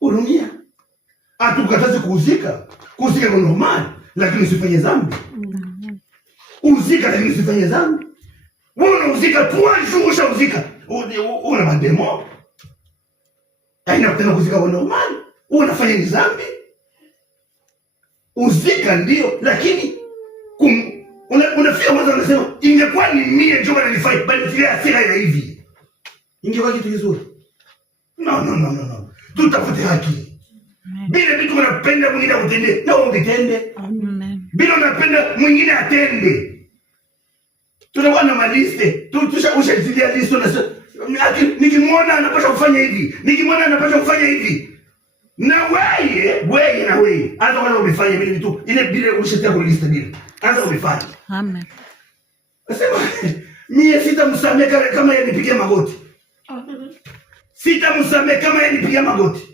Hurumia. Hatukataze kuuzika. Kuuzika kwa normal, lakini usifanye dhambi. Uzika lakini usifanye dhambi. Wewe unauzika tu ushauzika. Una mademo. Haina kutenda kuzika kwa normal. Unafanya ni dhambi. Uzika ndio, lakini unafika mwanzo unasema ingekuwa ni mie ndio nilifanya bali ile hasira ya hivi. Ingekuwa kitu kizuri. No. Tutafute haki. Bila vitu unapenda mwingine akutende, na wewe utende. Amen. Bila unapenda mwingine atende. Tunakuwa na maliste. Ushajilia liste na nikimwona anapaswa kufanya hivi. Nikimwona anapaswa kufanya hivi. Na wewe. Hata kama umefanya vile vitu, ile bila ushatia kwa liste bila. Hata umefanya. Amen. Nasema mie sitamsamehe kama yanipigia magoti. Sitamsamehe kama yanipigia magoti.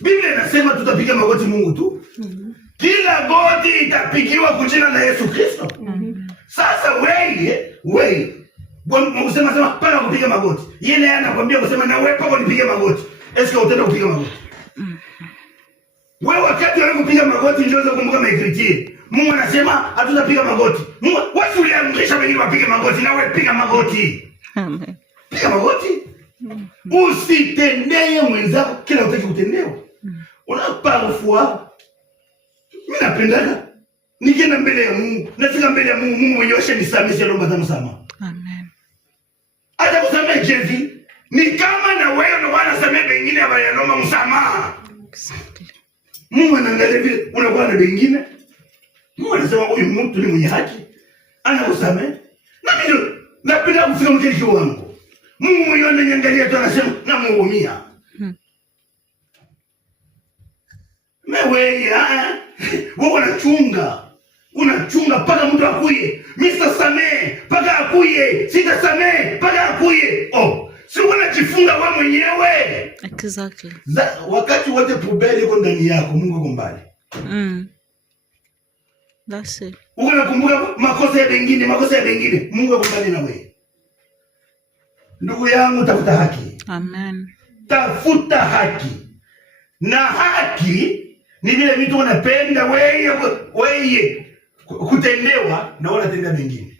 Biblia inasema tutapiga magoti Mungu tu. Kila goti itapigiwa kwa jina la Yesu Kristo. Sasa wewe unasema pana kupiga magoti. Yeye anakuambia kusema na wewe pako nipige magoti. Eske utaenda kupiga magoti? Wewe wakati unapopiga magoti ndio unaweza kumbuka maikritie. Mungu anasema hatutapiga magoti. Mungu wewe uliamrisha wengine wapige magoti, na wewe piga magoti. Amen. Piga magoti. Usitendee mwenzako kila utaki kutendewa. Unaparfois mimi napendaka nikienda mbele ya Mungu, nafika mbele ya Mungu, Mungu mwenyewe ashanisamehe, naomba msamaha. Amen. Hata kusamehe Jezi ni kama na wewe ndio wanasamehe wengine hawayaomba msamaha. Exactly. Mungu anaangalia vile unakuwa na wengine. Mungu anasema huyu mtu ni mwenye haki. Anakusamehe. Na mimi napenda kufika mkesho wangu. Mungu mwenyewe ananiangalia tu anasema namuhurumia. Wewe unachunga mpaka mtu akuye. Mimi sitasamehe mpaka akuye. Sitasamehe mpaka akuye. Si unajifunga wewe mwenyewe. Exactly. Wakati wote pubeli iko ndani yako, Mungu yuko mbali. That's it. Unakumbuka makosa ya wengine, Mungu yuko mbali na wewe. Ndugu yangu, tafuta haki. Amen. Tafuta haki. Na haki ni vile vitu unapenda wewe kutendewa na wala tenda wengine.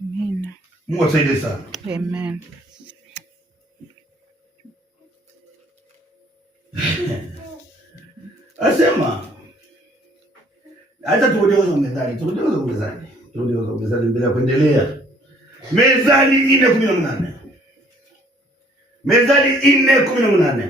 Amen. Mungu asaidie sana. Amen. Asema hata turudi kwa Methali. Turudi kwa Methali mbele ya kuendelea. Methali 4:18. Methali 4:18.